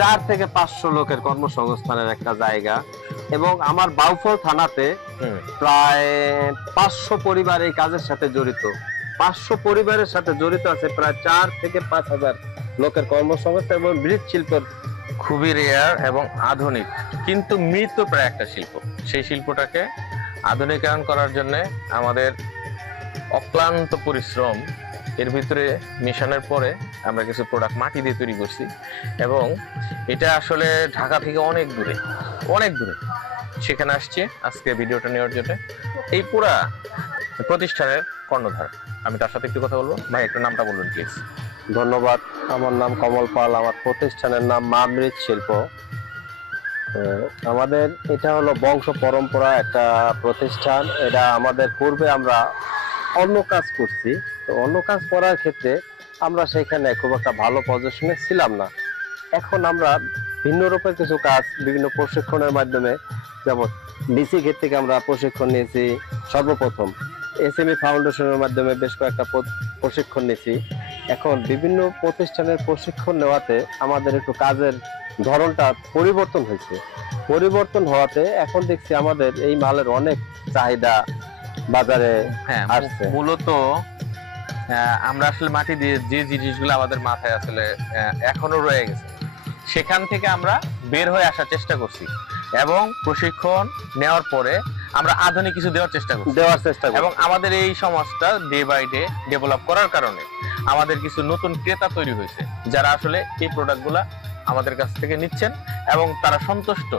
চার থেকে পাঁচশো লোকের কর্মসংস্থানের একটা জায়গা। এবং আমার বাউফল থানাতে প্রায় পাঁচশো পরিবার এই কাজের সাথে জড়িত। পাঁচশো পরিবারের সাথে জড়িত আছে প্রায় চার থেকে পাঁচ হাজার লোকের কর্মসংস্থান এবং মৃৎ শিল্পের খুবই রেয়ার এবং আধুনিক। কিন্তু মৃত প্রায় একটা শিল্প। সেই শিল্পটাকে আধুনিকায়ন করার জন্য আমাদের অক্লান্ত পরিশ্রম এর ভিতরে মিশনের পরে আমরা কিছু প্রোডাক্ট মাটি দিয়ে তৈরি করছি এবং এটা আসলে ঢাকা থেকে অনেক দূরে অনেক দূরে। সেখানে আসছে, আজকে ভিডিওটা নেওয়ার জন্য। এই পুরা প্রতিষ্ঠানের কর্ণধার। আমি তার সাথে একটু কথা বলব। ভাই, একটু নামটা বলুন প্লিজ ধন্যবাদ। আমার নাম কমল পাল, আমার প্রতিষ্ঠানের নাম মা মৃৎ শিল্প আমাদের এটা হলো বংশ পরম্পরা, একটা প্রতিষ্ঠান। এটা আমাদের পূর্বে আমরা অন্য কাজ করছি। তো অন্য কাজ করার ক্ষেত্রে আমরা সেখানে খুব একটা ভালো পজিশনে ছিলাম না। এখন আমরা ভিন্ন রূপের কিছু কাজ বিভিন্ন প্রশিক্ষণের মাধ্যমে, যেমন ডিসি ক্ষেত থেকে আমরা প্রশিক্ষণ নিয়েছি সর্বপ্রথম। এস এসএমই ফাউন্ডেশনের মাধ্যমে বেশ কয়েকটা প্রশিক্ষণ নিয়েছি। এখন বিভিন্ন প্রতিষ্ঠানের প্রশিক্ষণ নেওয়াতে আমাদের একটু কাজের ধরনটা পরিবর্তন হয়েছে। পরিবর্তন হওয়াতে এখন দেখছি আমাদের এই মালের অনেক চাহিদা বাজারে হ্যাঁ আসছে। মূলত আমরা আসলে মাটি দিয়ে যে জিনিসগুলো আমাদের মাথায় আসলে এখনও রয়ে গেছে সেখান থেকে আমরা বের হয়ে আসার চেষ্টা করছি এবং প্রশিক্ষণ নেওয়ার পরে আমরা আধুনিক কিছু দেওয়ার চেষ্টা করছি দেওয়ার চেষ্টা এবং আমাদের এই সমাজটা ডে বাই ডে ডেভেলপ করার কারণে আমাদের কিছু নতুন ক্রেতা তৈরি হয়েছে যারা আসলে এই প্রোডাক্টগুলা আমাদের কাছ থেকে নিচ্ছেন এবং তারা সন্তুষ্ট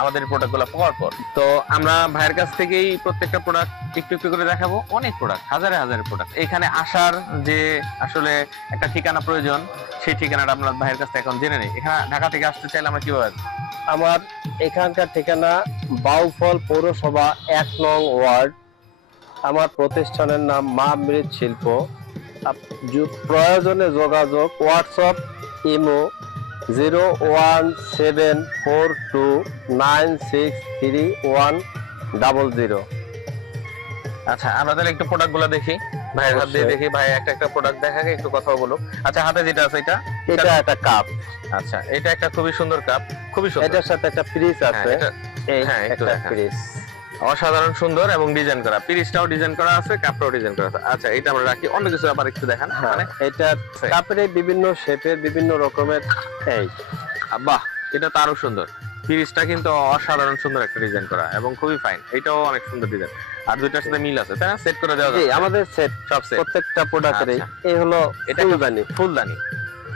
আমাদের প্রোডাক্টগুলো পাওয়ার পর। তো আমরা ভাইয়ের কাছ থেকেই প্রত্যেকটা প্রোডাক্ট একটু একটু করে দেখাবো। অনেক প্রোডাক্ট হাজারে হাজারে প্রোডাক্ট এখানে আসার যে আসলে একটা ঠিকানা প্রয়োজন, সেই ঠিকানাটা আমরা ভাইয়ের কাছ থেকে এখন জেনে নেই। এখানে ঢাকা থেকে আসতে চাইলে আমরা কীভাবে? আমার এখানকার ঠিকানা বাউফল পৌরসভা এক নং ওয়ার্ড। আমার প্রতিষ্ঠানের নাম মা মৃৎ শিল্প প্রয়োজনে যোগাযোগ, WhatsApp, imo zero one seven four two nine six three one double zero আচ্ছা আমরা তাহলে একটু প্রোডাক্টগুলো দেখি। ভাইয়ের হাত দিয়ে দেখি ভাই একটা একটা প্রোডাক্ট দেখাকে একটু কথা বলো আচ্ছা হাতে যেটা আছে এটা? এটা একটা কাপ আচ্ছা এটা একটা খুবই সুন্দর কাপ খুবই সুন্দর। এটার সাথে একটা ফ্রিজ হ্যাঁ, আছে। এটা হ্যাঁ, একটু একটা ফ্রিজ অসাধারণ সুন্দর এবং ডিজাইন করা। পিরিসটাও ডিজাইন করা আছে কাপটাও ডিজাইন করা আছে। আচ্ছা এটা আমরা রাখি। অন্য কিছু আবার একটু দেখান। হ্যাঁ মানে এটা কাপের বিভিন্ন শেপের বিভিন্ন রকমের এই। আহ, বাহ এটা তো আরও সুন্দর। পিরিসটা কিন্তু অসাধারণ সুন্দর একটা ডিজাইন করা এবং খুবই ফাইন এটাও অনেক সুন্দর ডিজাইন আর দুইটার সাথে মিল আছে তাই না? সেট করে দেওয়া জি যাবে। আমাদের সেট সব সেট প্রত্যেকটা প্রোডাক্টেরই আচ্ছা। এই হলো এটা ফুলদানি। ফুলদানি?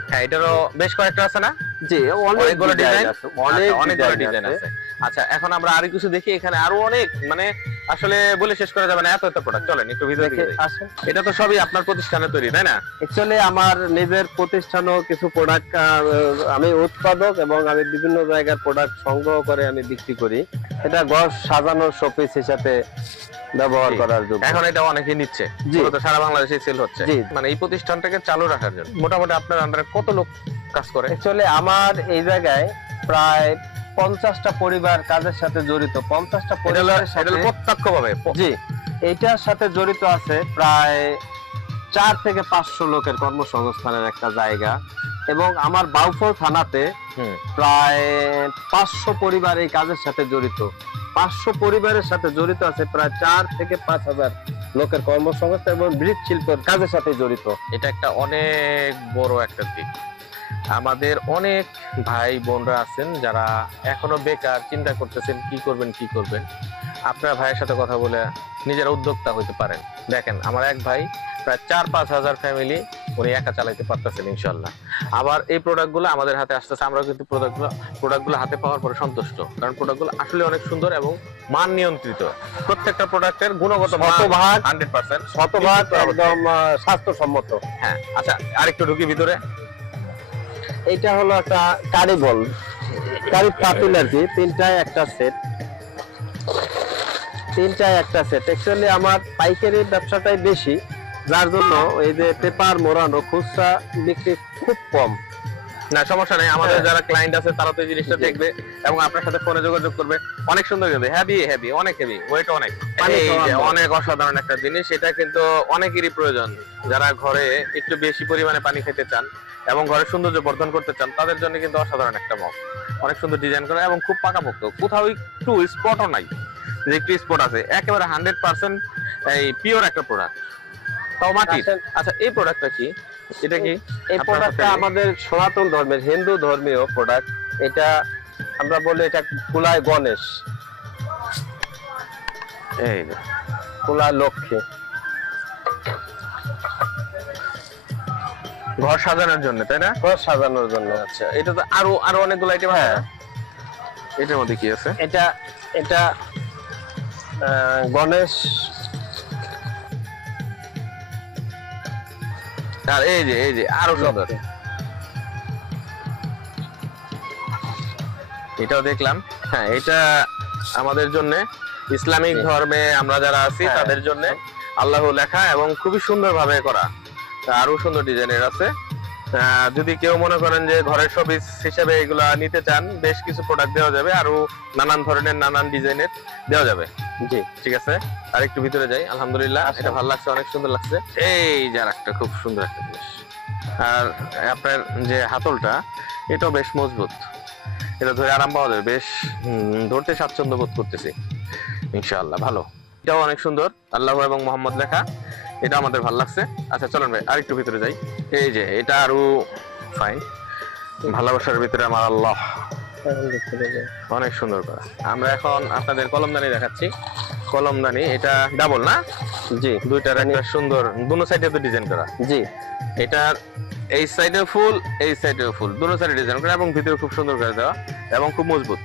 হ্যাঁ এটারও বেশ কয়েকটা আছে না? জি অনেকগুলো ডিজাইন আছে অনেক অনেকগুলো ডিজাইন আছে। আচ্ছা এখন আমরা আরও কিছু দেখি এখানে আরও অনেক মানে আসলে বলে শেষ করা যাবে না এত এত প্রোডাক্ট চলেন একটু ভিতরে দেখে দিকে আসেন। এটা তো সবই আপনার প্রতিষ্ঠানে তৈরি তাই না? অ্যাকচুয়ালি আমার নিজের প্রতিষ্ঠানও কিছু প্রোডাক্ট আমি উৎপাদক এবং আমি বিভিন্ন জায়গার প্রোডাক্ট সংগ্রহ করে আমি বিক্রি করি। এটা ঘর সাজানোর শোপিস হিসাবে ব্যবহার করার জন্য এখন এটা অনেকেই নিচ্ছে। মূলত সারা বাংলাদেশে সেল হচ্ছে। মানে এই প্রতিষ্ঠানটাকে চালু রাখার জন্য। মোটামুটি আপনার আন্ডারে কত লোক কাজ করে? অ্যাকচুয়ালি আমার এই জায়গায় প্রায় পঞ্চাশটা পরিবার কাজের সাথে জড়িত। পঞ্চাশটা পরিবারের সাথে প্রত্যক্ষ ভাবে জি। এইটার সাথে জড়িত আছে প্রায় চার থেকে পাঁচশো লোকের কর্মসংস্থানের একটা জায়গা। এবং আমার বাউফল থানাতে প্রায় পাঁচশো পরিবার এই কাজের সাথে জড়িত। পাঁচশো পরিবারের সাথে জড়িত আছে প্রায় চার থেকে পাঁচ হাজার লোকের কর্মসংস্থান এবং মৃৎ শিল্পের কাজের সাথে জড়িত। এটা একটা অনেক বড় একটা দিক। আমাদের অনেক ভাই বোনরা আছেন যারা এখনও বেকার চিন্তা করতেছেন কি করবেন কি করবেন। আপনার ভাইয়ের সাথে কথা বলে নিজেরা উদ্যোক্তা হইতে পারেন। দেখেন আমার এক ভাই প্রায় চার পাঁচ হাজার ফ্যামিলি উনি একা চালাইতে পারতেছেন ইনশাল্লাহ আবার এই প্রোডাক্টগুলো আমাদের হাতে আসতেছে। আমরা কিন্তু প্রোডাক্টগুলো প্রোডাক্টগুলো হাতে পাওয়ার পরে সন্তুষ্ট। কারণ প্রোডাক্টগুলো আসলে অনেক সুন্দর এবং মান নিয়ন্ত্রিত। প্রত্যেকটা প্রোডাক্টের গুণগত শতভাগ হান্ড্রেড পার্সেন্ট শতভাগ একদম স্বাস্থ্যসম্মত। হ্যাঁ আচ্ছা আরেকটু ঢুকি ভিতরে। এইটা হলো একটা কারি বল। কারি পাতিল আর কি তিনটায় একটা সেট তিনটায় একটা সেট অ্যাকচুয়ালি আমার পাইকারি ব্যবসাটাই বেশি যার জন্য এই যে পেপার মোড়ানো খুচরা বিক্রি খুব কম। না সমস্যা নেই। আমাদের হ্যাঁ। যারা ক্লায়েন্ট আছে তারা তো এই জিনিসটা দেখবে এবং আপনার সাথে ফোনে যোগাযোগ করবে। অনেক সুন্দর কিন্তু। হেভি হেভি অনেক হেভি ওয়েট অনেক। যে অনেক অসাধারণ একটা জিনিস এটা কিন্তু অনেকেরই প্রয়োজন। যারা ঘরে একটু বেশি পরিমাণে পানি খেতে চান এবং ঘরের সৌন্দর্য বর্ধন করতে চান তাদের জন্য কিন্তু অসাধারণ একটা মগ। অনেক সুন্দর ডিজাইন করা এবং খুব পাকাপোক্ত। কোথাও একটু স্পটও নাই যে একটু স্পট আছে। একেবারে হান্ড্রেড পার্সেন্ট এই পিওর একটা প্রোডাক্ট তাও মাটির আচ্ছা এই প্রোডাক্টটা কি? এটা কি? এই প্রোডাক্টটা আমাদের সনাতন ধর্মের হিন্দু ধর্মীয় প্রোডাক্ট এটা আমরা বলি এটা কুলায় গণেশ। এই কুলায় লক্ষ্মী। ঘর সাজানোর জন্য তাই না? ঘর সাজানোর জন্য। আচ্ছা এটা তো আরও আরও অনেকগুলো আইটেম আছে। হ্যাঁ। এটার মধ্যে কি আছে? এটা এটা গণেশ। আর এই যে এই যে আরও সুন্দর এটাও দেখলাম। হ্যাঁ এটা আমাদের জন্য ইসলামিক ধর্মে আমরা যারা আছি হ্যাঁ। তাদের জন্য আল্লাহ লেখা এবং খুবই সুন্দর ভাবে করা। আরও সুন্দর ডিজাইনের আছে। যদি কেউ মনে করেন যে ঘরের শোপিস হিসেবে এগুলা নিতে চান বেশ কিছু প্রোডাক্ট দেওয়া যাবে আরও নানান ধরনের নানান ডিজাইনের দেওয়া যাবে। জি। ঠিক আছে? আর একটু ভিতরে যাই আলহামদুলিল্লাহ আচ্ছা। এটা ভালো লাগছে অনেক সুন্দর লাগছে। এই যার একটা খুব সুন্দর একটা জিনিস। আর আপনার যে হাতলটা এটাও বেশ মজবুত। এটা ধরে আরাম পাওয়া যাবে বেশ ধরতে স্বাচ্ছন্দ্য বোধ করতেছি। ইনশাআল্লাহ ভালো। এটাও অনেক সুন্দর আল্লাহ এবং মোহাম্মদ লেখা। এটা আমাদের ভালো লাগছে। আচ্ছা চলেন ভাই আরেকটু ভিতরে যাই। এই যে এটা আরও ফাইন ভালোবাসার ভিতরে আমার আল্লাহ। অনেক সুন্দর করা। আমরা এখন আপনাদের কলমদানি দেখাচ্ছি। কলমদানি এটা ডাবল না? জি দুইটার একটা সুন্দর দুনো সাইডে তো ডিজাইন করা। জি। এটার এই সাইডে ফুল এই সাইডে ফুল। দুনো সাইডে ডিজাইন করা এবং ভিতরে খুব সুন্দর করে দেওয়া এবং খুব মজবুত।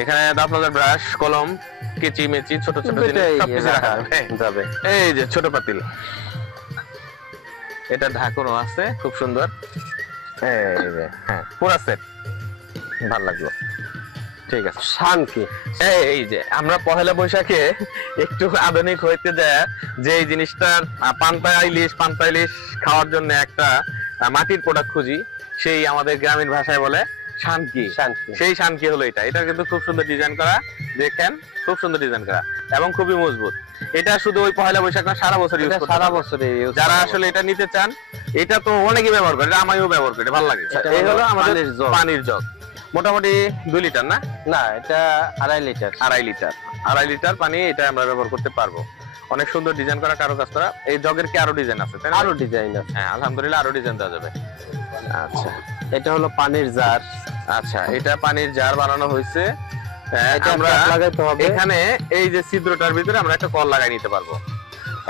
এখানে আপনাদের ব্রাশ কলম। কেচি মেচি ছোট ছোট জিনিস যাবে। এই যে ছোট পাতিল। এটা ঢাকনও আছে খুব সুন্দর। এই যে হ্যাঁ। পুরা সেট ভালো লাগল। ঠিক আছে। শান কি এই এই যে আমরা পহেলা বৈশাখে একটু আধুনিক হইতে যায় যে এই জিনিসটার পান্তা ইলিশ পান্তা ইলিশ খাওয়ার জন্য একটা মাটির প্রোডাক্ট খুঁজি সেই আমাদের গ্রামীণ ভাষায় বলে শানকি সেই শানকি হলো এটা। এটা কিন্তু খুব সুন্দর ডিজাইন করা। দেখেন খুব সুন্দর ডিজাইন করা এবং খুবই মজবুত। এটা শুধু ওই পহেলা বৈশাখ না সারা বছর ইউজ সারা বছর যারা আসলে এটা নিতে চান এটা তো অনেকেই ব্যবহার করে এটা আমিও ব্যবহার করি ভালো লাগে। এই হলো হলো আমাদের পানির জগ। মোটামুটি দুই লিটার না? না এটা আড়াই লিটার। আড়াই লিটার। আড়াই লিটার পানি এটা আমরা ব্যবহার করতে পারব। অনেক সুন্দর ডিজাইন করা কারও কাজ করা। এই জগের কি আরও ডিজাইন আছে আরও ডিজাইন আছে। হ্যাঁ আলহামদুলিল্লাহ আরও ডিজাইন দেওয়া যাবে। আচ্ছা। এটা হলো পানির জার। আচ্ছা এটা পানির জার বানানো হয়েছে। হ্যাঁ, আমরা আমরা লাগাইতে হবে। এখানে এই যে ছিদ্রটার ভিতরে আমরা একটা কল লাগাই নিতে পারব।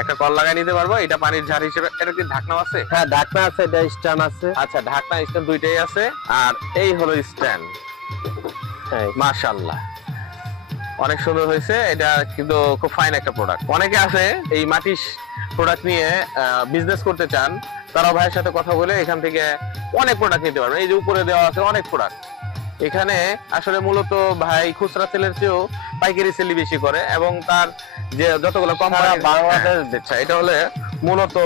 একটা কল লাগাই নিতে পারব এটা পানির ঝাড় হিসেবে এটা কি ঢাকনা আছে? হ্যাঁ ঢাকনা আছে এটা স্টান আছে। আচ্ছা ঢাকনা স্ট্যান্ড দুইটাই আছে আর এই হলো স্ট্যান্ড। হ্যাঁ। মাশাল্লাহ অনেক সুন্দর হয়েছে এটা কিন্তু খুব ফাইন একটা প্রোডাক্ট অনেকে আছে এই মাটির প্রোডাক্ট নিয়ে বিজনেস করতে চান তারা ভাইয়ের সাথে কথা বলে এখান থেকে অনেক প্রোডাক্ট নিতে পারবেন এই যে উপরে দেওয়া আছে অনেক প্রোডাক্ট এখানে আসলে মূলত ভাই খুচরা সেলের চেয়েও পাইকারি সেলই বেশি করে এবং তার যে যতগুলো কোম্পানি বাংলাদেশ আচ্ছা এটা হলে মূলত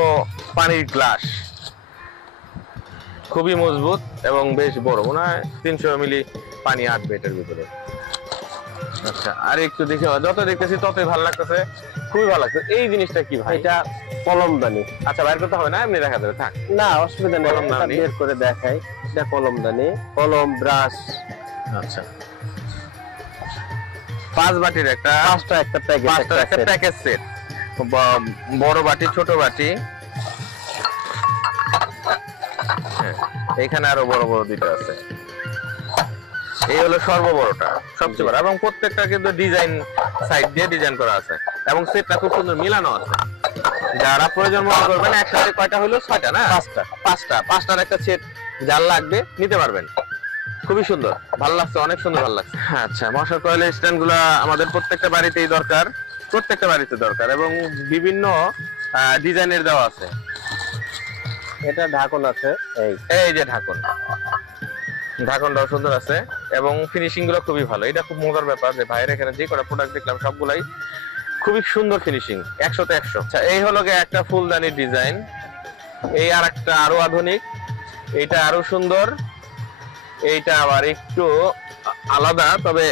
পানির গ্লাস। খুবই মজবুত এবং বেশ বড়। মনে হয় তিনশো মিলি পানি আটবে এটার ভিতরে। আচ্ছা আর একটু দেখে যত দেখতেছি ততই ভালো লাগতেছে। খুবই ভালো লাগছে। এই জিনিসটা কি ভাই? এটা কলমদানি। আচ্ছা বাইর করতে হবে না? এমনি দেখা যাবে থাক। না অসুবিধা নেই। কলমদানি। বের করে দেখাই। এটা কলমদানি। কলম ব্রাশ। আচ্ছা। পাঁচ বাটির একটা পাঁচটা একটা প্যাকেট পাঁচটার একটা প্যাকেজ সেট বড় বাটি ছোট বাটি। হ্যাঁ, এখানে আরও বড় বড় দুইটা আছে। এই হলো সর্ববড়টা সবচেয়ে বড়। এবং প্রত্যেকটা কিন্তু ডিজাইন সাইড দিয়ে ডিজাইন করা আছে। এবং সেটটা খুব সুন্দর মিলানো আছে। যারা প্রয়োজন মনে করবেন একসাথে কয়টা হলো? ছয়টা না? পাঁচটা। পাঁচটা। পাঁচটার একটা সেট যার লাগবে নিতে পারবেন। খুবই সুন্দর। ভালো লাগছে অনেক সুন্দর ভালো লাগছে। আচ্ছা মশার কয়েলের স্ট্যান্ডগুলা আমাদের প্রত্যেকটা বাড়িতেই দরকার। প্রত্যেকটা বাড়িতে দরকার। এবং বিভিন্ন ডিজাইনের দেওয়া আছে। এটা ঢাকন আছে এই। এই যে ঢাকন। ঢাকনটাও সুন্দর আছে এবং ফিনিশিংগুলো খুবই ভালো। এটা খুব মজার ব্যাপার যে ভাইয়ের এখানে যে কটা প্রোডাক্ট দেখলাম সবগুলাই খুবই সুন্দর ফিনিশিং একশো তো একশো। আচ্ছা এই হলো একটা ফুলদানির ডিজাইন এই আর একটা আরও আধুনিক এটা আরও সুন্দর এইটা আবার একটু আলাদা তবে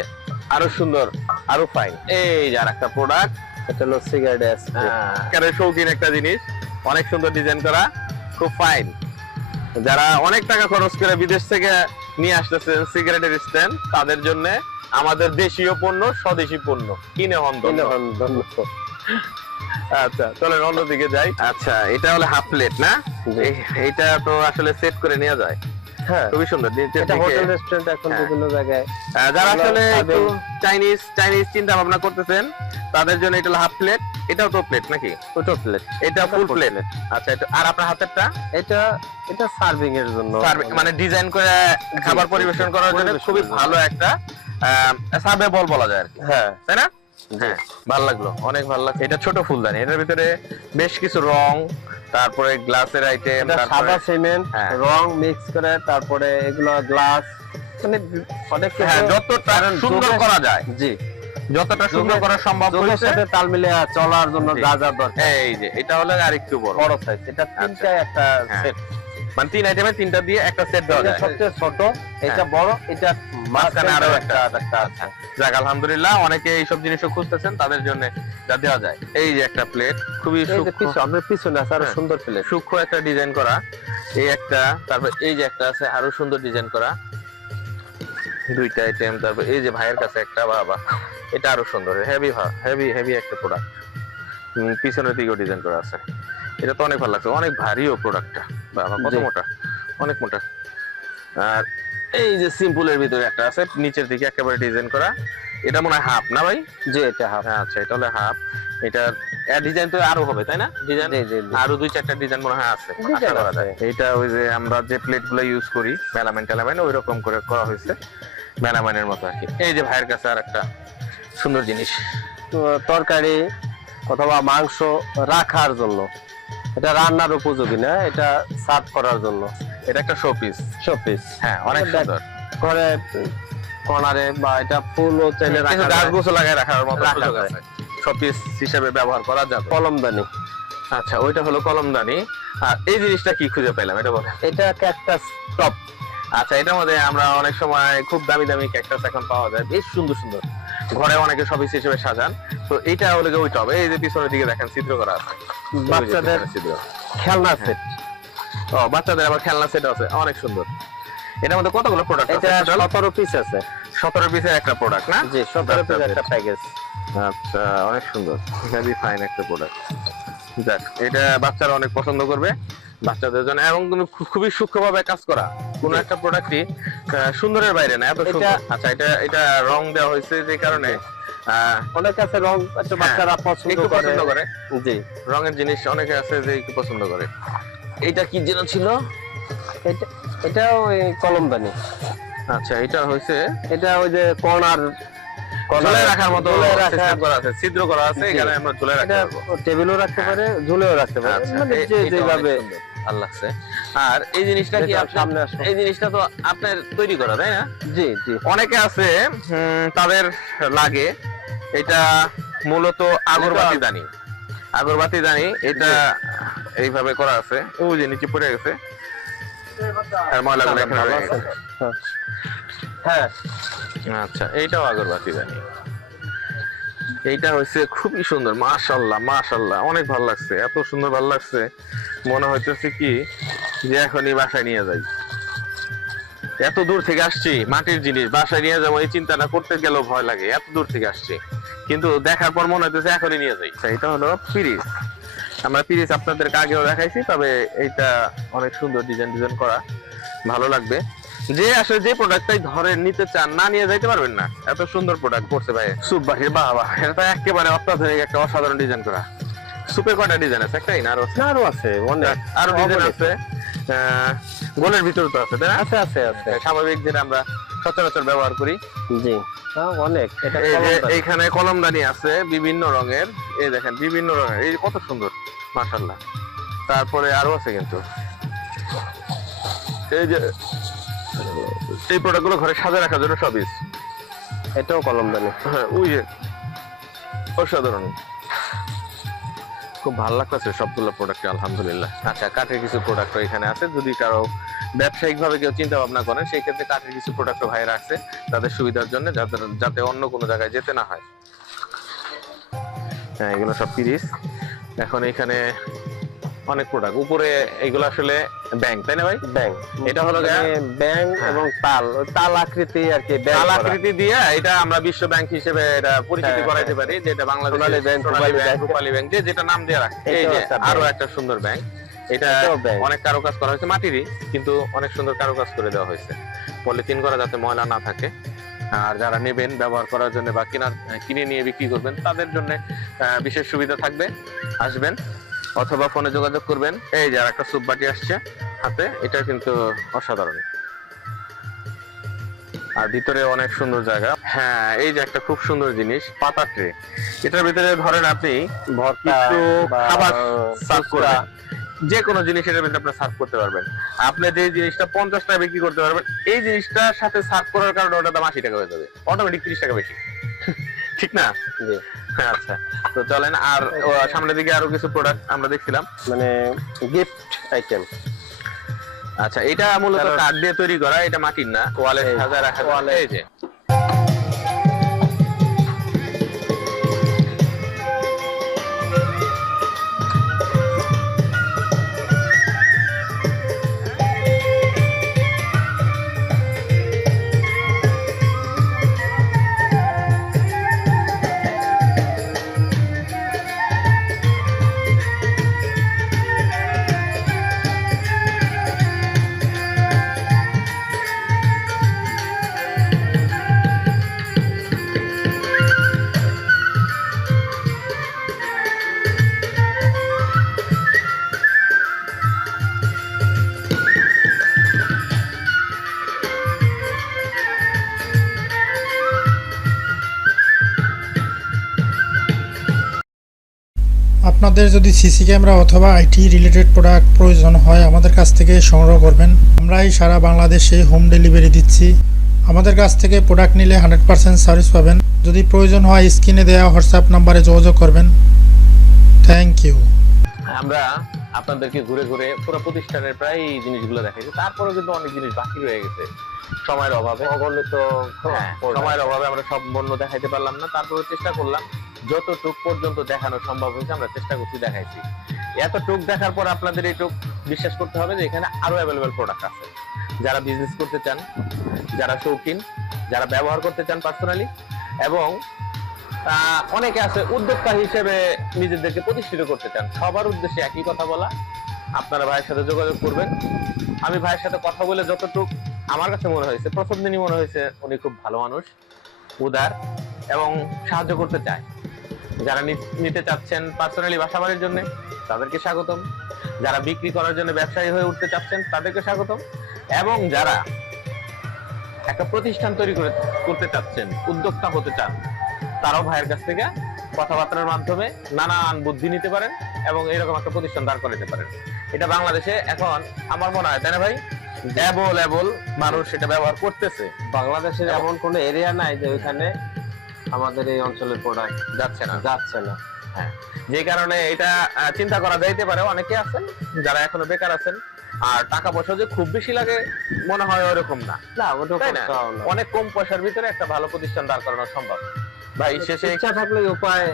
আরও সুন্দর আরও ফাইন এই যে আর একটা প্রোডাক্ট এটা হলো সিগারেট একেবারে শৌখিন একটা জিনিস অনেক সুন্দর ডিজাইন করা খুব ফাইন যারা অনেক টাকা খরচ করে বিদেশ থেকে নিয়ে আসতেছেন সিগারেটের স্ট্যান্ড তাদের জন্য আমাদের দেশীয় পণ্য স্বদেশী পণ্য। কিনে হন। আচ্ছা চলেন অন্যদিকে যাই। আচ্ছা এটা হলো হাফ প্লেট না। এইটা তো আসলে সেট করে নেওয়া যায়। হ্যাঁ। খুবই সুন্দর। এটা হোটেল রেস্টুরেন্ট এখন হ্যাঁ। বিভিন্ন জায়গায় যারা আসলে একটু চাইনিজ চাইনিজ চিন্তা ভাবনা করতেছেন তাদের জন্য এটা হাফ প্লেট এটাও তো প্লেট নাকি? ওটো প্লেট এটা ফুল প্লেট আচ্ছা এটা আর আপনার হাতেরটা? এটা এটা সার্ভিং এর জন্য। মানে ডিজাইন করে খাবার পরিবেশন করার জন্য খুবই ভালো একটা সাবে বল বলা যায় আর কি। হ্যাঁ। তাই না? ভালো লাগল অনেক ভালো লাগল। এটা ছোট ফুলদানি এটার ভিতরে বেশ কিছু রং তারপরে গ্লাসের আইটেম সাদা সিমেন্ট হ্যাঁ। রং মিক্স করে তারপরে এগুলো গ্লাস মানে অনেক হ্যাঁ যতটা সুন্দর করা যায়। জি। যতটা সুন্দর করা সম্ভব হয়েছে। সাথে তাল মিলিয়ে চলার জন্য। যা যা দরকার। এই যে এটা হলো আরেকটু বড়। বড় সাইজ এটা তিনটা একটা হ্যাঁ। সেট মানে তিন আইটেমে তিনটা দিয়ে একটা সেট দেওয়া যায়। সবচেয়ে ছোট এটা বড় এটা মাঝখানে আরও একটা একটা আছে। যাক আলহামদুলিল্লাহ অনেকে এইসব জিনিসও খুঁজতেছেন তাদের জন্য যা দেওয়া যায়। এই যে একটা প্লেট খুবই সূক্ষ্ম। পিছনে পিছনে আছে আরও হ্যাঁ। সুন্দর প্লেট সূক্ষ্ম একটা ডিজাইন করা। এই একটা তারপর এই যে একটা আছে আরও সুন্দর ডিজাইন করা। দুইটা আইটেম তারপর এই যে ভাইয়ের কাছে একটা বাবা। এটা আরও সুন্দর হেভি হেভি হেভি একটা প্রোডাক্ট পিছনের দিকেও ডিজাইন করা আছে। এটা তো অনেক ভালো লাগছে অনেক ভারীও প্রোডাক্টটা বাবা কত মোটা? অনেক মোটা। আর এই যে সিম্পলের ভিতরে একটা আছে নিচের দিকে একেবারে ডিজাইন করা। এটা মনে হয় হাফ না ভাই? জি এটা হাফ হ্যাঁ আচ্ছা এটা হলো হাফ এটা ডিজাইন তো আরও হবে তাই না? ডিজাইন। আরও দুই চারটা ডিজাইন মনে হয় আছে। এইটা ওই যে আমরা যে প্লেটগুলো ইউজ করি মেলামাইন টেলামাইন ওই রকম করে করা হয়েছে। মেলামাইনের মতো আর কি। এই যে ভাইয়ের কাছে আর একটা সুন্দর জিনিস। তরকারি অথবা মাংস রাখার জন্য এটা রান্নার উপযোগী না এটা সার্ভ করার জন্য। এটা একটা শো পিস সব পিস হ্যাঁ অনেক সুন্দর। ঘরে কর্নারে বা এটা ফুলও চাইলে কিছু রাখা গাছ যায়। গোছ লাগাই রাখার মতো সুযোগ আছে। শো পিস হিসেবে ব্যবহার করা যাবে। কলমদানি। আচ্ছা ওইটা হলো কলমদানি। আর এই জিনিসটা কি খুঁজে পেলাম এটা বলে এটা ক্যাকটাস টপ আচ্ছা এটার মধ্যে আমরা অনেক সময় খুব দামি দামি ক্যাকটাস এখন পাওয়া যায়। বেশ সুন্দর সুন্দর। ঘরে অনেকে শপিস হিসেবে সাজান। তো এটা হলে গিয়ে ওইটা হবে। এই যে পিছনের দিকে দেখেন চিত্র করা আছে। বাচ্চাদের খেলনা সেট ও বাচ্চাদের আবার খেলনা সেট আছে। অনেক সুন্দর। এটার মধ্যে কতগুলো প্রোডাক্ট আছে? এটা আছে সতেরো পিস আছে। সতেরো পিসের একটা প্রোডাক্ট না? জি সতেরো পিস বাচ্চাদের। একটা প্যাকেজ আচ্ছা অনেক সুন্দর। ভেরি ফাইন একটা প্রোডাক্ট যাক এটা বাচ্চারা অনেক পছন্দ করবে। বাচ্চাদের জন্য এবং খুবই সূক্ষ্মভাবে কাজ করা। কোন একটা প্রোডাক্টই সুন্দরের বাইরে না এত সুন্দর। আচ্ছা এটা এটা রং দেওয়া হয়েছে যে কারণে অনেক আছে রং হ্যাঁ, বাচ্চারা পছন্দ পছন্দ করে। জি। রঙের জিনিস অনেকে আছে যে একটু পছন্দ করে। এটা কি যেন ছিল? এটা এটাও ওই কলমদানি আচ্ছা এটা হয়েছে এটা ওই যে কর্নার ঝুলে রাখার মতো ঝুলে করা আছে ছিদ্র করা আছে এখানে আমরা ঝুলে রাখতে পারব। টেবিলও রাখতে পারে ঝুলেও রাখতে পারে। আচ্ছা মানে যে যেভাবে ভালো লাগছে আর এই জিনিসটা কি সামনে এই জিনিসটা তো আপনার তৈরি করা তাই না? জি জি। অনেকে আছে তাদের লাগে। এটা মূলত আগরবাতি দানি। আগরবাতি দানি এটা এইভাবে করা আছে। ওই যে নিচে পড়ে গেছে। আর ময়লাগুলো এখানে। হ্যাঁ। আচ্ছা এইটাও আগরবাতি দানি। এইটা হচ্ছে খুবই সুন্দর, মাশাল্লাহ মাশাল্লাহ, অনেক ভালো লাগছে, এত সুন্দর ভালো লাগছে, মনে হইতেছে কি যে এখনই বাসায় নিয়ে যাই। এত দূর থেকে আসছি, মাটির জিনিস, বাসায় নিয়ে যাব, এই চিন্তাটা করতে গেলেও ভয় লাগে, এত দূর থেকে আসছি। কিন্তু দেখার পর মনে হইতেছে এখনই নিয়ে যাই। এটা হলো পিরিস আমরা পিরিস আপনাদেরকে আগেও দেখাইছি, তবে এইটা অনেক সুন্দর ডিজাইন ডিজাইন করা, ভালো লাগবে। যে আসলে যে প্রোডাক্টটাই ধরে নিতে চান না নিয়ে যাইতে পারবেন না। এত সুন্দর প্রোডাক্ট করছে ভাই। সুপ বাহির বাহ বাহ এটা তো একেবারে অত্যাধুনিক একটা অসাধারণ ডিজাইন করা। সুপের কয়টা ডিজাইন আছে? একটাই না আরও আছে? আরও আছে অনেক। আরও ডিজাইন আছে। গোলের ভিতরে তো আছে তাই আছে আছে আছে। স্বাভাবিক যেটা আমরা সচরাচর ব্যবহার করি। জি। হ্যাঁ, অনেক। এটা এইখানে কলমদানি আছে বিভিন্ন রঙের। এই দেখেন বিভিন্ন রঙের। এই কত সুন্দর মাশাল্লাহ তারপরে আরও আছে কিন্তু। এই যে এই প্রোডাক্টগুলো ঘরে সাজা রাখার জন্য সবই এটাও কলমদানি হ্যাঁ ওই যে অসাধারণ। খুব ভালো লাগতেছে সবগুলো প্রোডাক্ট আলহামদুলিল্লাহ। আচ্ছা কাঠের কিছু প্রোডাক্ট এখানে আছে। যদি কারও ব্যবসায়িকভাবে কেউ চিন্তা ভাবনা করেন সেই ক্ষেত্রে কাঠের কিছু প্রোডাক্ট ভাই রাখছে তাদের সুবিধার জন্য যাতে যাতে অন্য কোনো জায়গায় যেতে না হয়। হ্যাঁ এগুলো সব পিরিস এখন এখানে অনেক প্রোডাক্ট উপরে এগুলো আসলে ব্যাংক তাই না ভাই? ব্যাং এটা হলো গিয়ে- ব্যাং হ্যাঁ। এবং তাল। তাল আকৃতি আর কি তাল আকৃতি দিয়ে এটা আমরা বিশ্ব ব্যাংক হিসেবে এটা পরিচিতি হ্যাঁ, করাইতে। পারি যেটা Bangladesh bank, Rupali bank. Rupali bank যেটা নাম দিয়ে রাখে। এই যে আরও একটা সুন্দর ব্যাংক। এটা ব্যাংক। অনেক কারুকাজ করা হয়েছে মাটিরই কিন্তু অনেক সুন্দর কারুকাজ করে দেওয়া হয়েছে। পলিথিন করা যাতে ময়লা না থাকে। আর যারা নেবেন ব্যবহার করার জন্য বা কেনার কিনে নিয়ে বিক্রি করবেন তাদের জন্য বিশেষ সুবিধা থাকবে। আসবেন। অথবা ফোনে যোগাযোগ করবেন। এই যে আর একটা সুপ বাটি আসছে হাতে এটা কিন্তু অসাধারণ। আর ভিতরে অনেক সুন্দর জায়গা। হ্যাঁ এই যে একটা খুব সুন্দর জিনিস পাতা ট্রে। এটার ভিতরে ধরেন আপনি কিছু খাবার সার্ভ। করবেন। যে কোনো জিনিস এটার ভিতরে আপনি সার্ভ করতে পারবেন। আপনি যে জিনিসটা পঞ্চাশ টাকা বিক্রি করতে পারবেন এই জিনিসটার সাথে সার্ভ করার কারণে ওটার দাম আশি টাকা হয়ে যাবে। অটোমেটিক তিরিশ টাকা বেশি। ঠিক না? জি। আচ্ছা। তো চলেন আর সামনের দিকে আরও কিছু প্রোডাক্ট আমরা দেখছিলাম। মানে গিফট আইটেম আচ্ছা এটা মূলত কাঠ দিয়ে তৈরি করা এটা মাটির না। ওয়ালে সাজা রাখা। ওয়ালে- এই যে। আপনাদের যদি সিসি ক্যামেরা অথবা আইটি রিলেটেড প্রোডাক্ট প্রয়োজন হয় আমাদের কাছ থেকে সংগ্রহ করবেন। আমরাই সারা বাংলাদেশে হোম ডেলিভারি দিচ্ছি। আমাদের কাছ থেকে প্রোডাক্ট নিলে হান্ড্রেড পারসেন্ট সার্ভিস পাবেন। যদি প্রয়োজন হয় স্ক্রিনে দেওয়া হোয়াটসঅ্যাপ নাম্বারে যোগাযোগ করবেন। থ্যাংক ইউ আমরা আপনাদেরকে ঘুরে ঘুরে পুরো প্রতিষ্ঠানের প্রায় এই জিনিসগুলো দেখাইছি। তারপরেও কিন্তু অনেক জিনিস বাকি রয়ে গেছে। সময়ের অভাবে। অগণিত হ্যাঁ, সময়ের অভাবে আমরা সব পণ্য দেখাইতে পারলাম না। তারপরে চেষ্টা করলাম যতটুক পর্যন্ত দেখানো সম্ভব হয়েছে, আমরা চেষ্টা করছি দেখাইছি। এত টুক দেখার পর আপনাদের এই টুক বিশ্বাস করতে হবে যে এখানে আরও অ্যাভেলেবেল প্রোডাক্ট আছে। যারা বিজনেস করতে চান, যারা শৌখিন, যারা ব্যবহার করতে চান পার্সোনালি এবং অনেকে আছে উদ্যোক্তা হিসেবে নিজেদেরকে প্রতিষ্ঠিত করতে চান। সবার উদ্দেশ্যে একই কথা বলা। আপনারা ভাইয়ের সাথে যোগাযোগ করবেন। আমি ভাইয়ের সাথে কথা বলে যতটুক আমার কাছে মনে হয়েছে, প্রথম দিনই মনে হয়েছে উনি খুব ভালো মানুষ, উদার, এবং সাহায্য করতে চায়। যারা নিতে চাচ্ছেন পার্সোনালি বাসা বাড়ির জন্য তাদেরকে স্বাগতম। যারা বিক্রি করার জন্য ব্যবসায়ী হয়ে উঠতে চাচ্ছেন তাদেরকে স্বাগতম। এবং যারা একটা প্রতিষ্ঠান তৈরি করে করতে চাচ্ছেন উদ্যোক্তা হতে চান তারাও ভাইয়ের কাছ থেকে কথাবার্তার মাধ্যমে নানান বুদ্ধি নিতে পারেন এবং এরকম একটা প্রতিষ্ঠান দাঁড় করাতে পারেন। এটা বাংলাদেশে এখন আমার মনে হয় তাই না ভাই? অ্যাবল মানুষ সেটা ব্যবহার করতেছে। বাংলাদেশের এমন কোন এরিয়া নাই যে ওইখানে আমাদের এই অঞ্চলের প্রোডাক্ট যাচ্ছে না। যাচ্ছে না। হ্যাঁ। যে কারণে এটা চিন্তা করা যাইতে পারে অনেকে আছেন যারা এখনও বেকার আছেন আর টাকা পয়সা যে খুব বেশি লাগে মনে হয় ওরকম না। না। অনেক কম পয়সার ভিতরে একটা ভালো প্রতিষ্ঠান দাঁড় করানো সম্ভব। ভাই শেষে ইচ্ছা থাকলে উপায়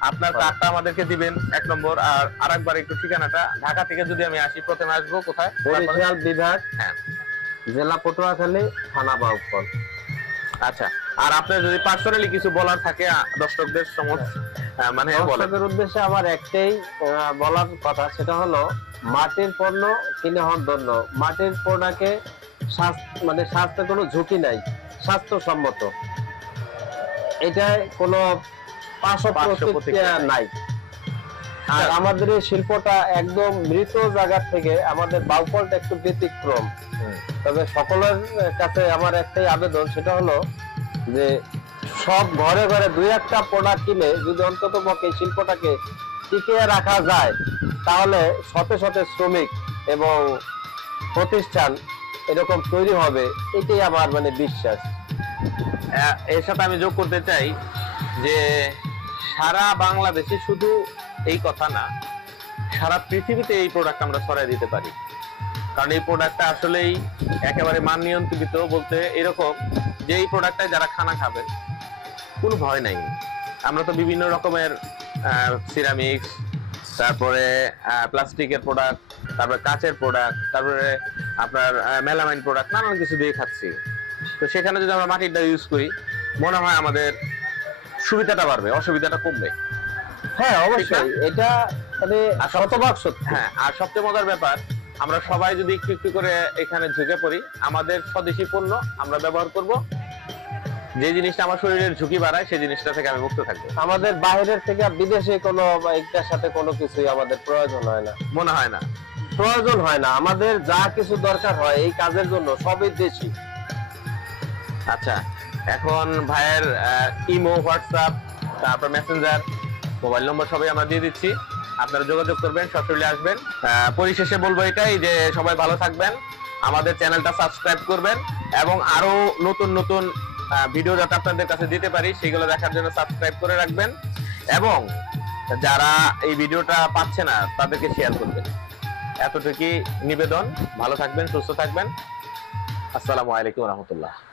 আপনার কার্ডটা আমাদেরকে দিবেন এক নম্বর আর আরেকবার একটু ঠিকানাটা। ঢাকা থেকে যদি আমি আসি প্রথমে আসব কোথায়? বরিশাল বিভাগ হ্যাঁ। জেলা পটুয়াখালী থানা বাউফল। আচ্ছা। আর আপনার যদি পার্সোনালি কিছু বলার থাকে দর্শকদের সমস্ত মানে বলেন। দর্শকের উদ্দেশ্যে আমার একটাই বলার কথা সেটা হলো মাটির পণ্য কিনে হন ধন্য মাটির পণ্যকে মানে স্বাস্থ্যে কোনো ঝুঁকি নাই স্বাস্থ্যসম্মত। এটায় কোনো পার্শ্ব প্রতিক্রিয়া প্রতিক্রিয়া নাই। আর আমাদের এই শিল্পটা একদম মৃত জায়গা থেকে আমাদের বাউফলটা একটু ব্যতিক্রম। তবে সকলের কাছে আমার একটাই আবেদন সেটা হলো যে সব ঘরে ঘরে দুই একটা প্রোডাক্ট কিনে যদি অন্তত পক্ষে শিল্পটাকে টিকিয়ে রাখা যায়, তাহলে শতে শতে শ্রমিক এবং প্রতিষ্ঠান এরকম তৈরি হবে, এটাই আমার মানে বিশ্বাস। এর সাথে আমি যোগ করতে চাই যে সারা বাংলাদেশে শুধু এই কথা না, সারা পৃথিবীতে এই প্রোডাক্ট আমরা ছড়াই দিতে পারি। কারণ এই প্রোডাক্টটা আসলেই একেবারে মান নিয়ন্ত্রিত বলতে এরকম যে এই প্রোডাক্টটা যারা খানা খাবে কোনো ভয় নাই। আমরা তো বিভিন্ন রকমের সিরামিক্স তারপরে প্লাস্টিকের প্রোডাক্ট তারপরে কাচের প্রোডাক্ট তারপরে আপনার মেলামাইন প্রোডাক্ট নানান কিছু দিয়ে খাচ্ছি। তো সেখানে যদি আমরা মাটিরটা ইউজ করি মনে হয় আমাদের সুবিধাটা বাড়বে অসুবিধাটা কমবে। হ্যাঁ অবশ্যই। এটা মানে আর শতভাগ সত্যি। হ্যাঁ আর সবচেয়ে মজার ব্যাপার আমরা সবাই যদি একটু একটু করে এখানে ঝুঁকে পড়ি আমাদের স্বদেশি পণ্য আমরা ব্যবহার করব। যে জিনিসটা আমার শরীরের ঝুঁকি বাড়ায় সেই জিনিসটা থেকে আমি মুক্ত থাকব। আমাদের বাইরের থেকে বিদেশে কোনো একটার সাথে কোনো কিছুই আমাদের প্রয়োজন হয় না। মনে হয় না। প্রয়োজন হয় না। আমাদের যা কিছু দরকার হয় এই কাজের জন্য সবই দেশি। আচ্ছা এখন ভাইয়ের ইমো হোয়াটসঅ্যাপ তারপর মেসেঞ্জার মোবাইল নম্বর সবাই আমরা দিয়ে দিচ্ছি। আপনারা যোগাযোগ করবেন সশরীরে আসবেন। পরিশেষে বলব এটাই যে সবাই ভালো থাকবেন, আমাদের চ্যানেলটা সাবস্ক্রাইব করবেন এবং আরও নতুন নতুন ভিডিও যাতে আপনাদের কাছে দিতে পারি, সেগুলো দেখার জন্য সাবস্ক্রাইব করে রাখবেন এবং যারা এই ভিডিওটা পাচ্ছে না, তাদেরকে শেয়ার করবেন। এতটুকুই নিবেদন, ভালো থাকবেন, সুস্থ থাকবেন। আসসালামু আলাইকুম রহমতুল্লাহ।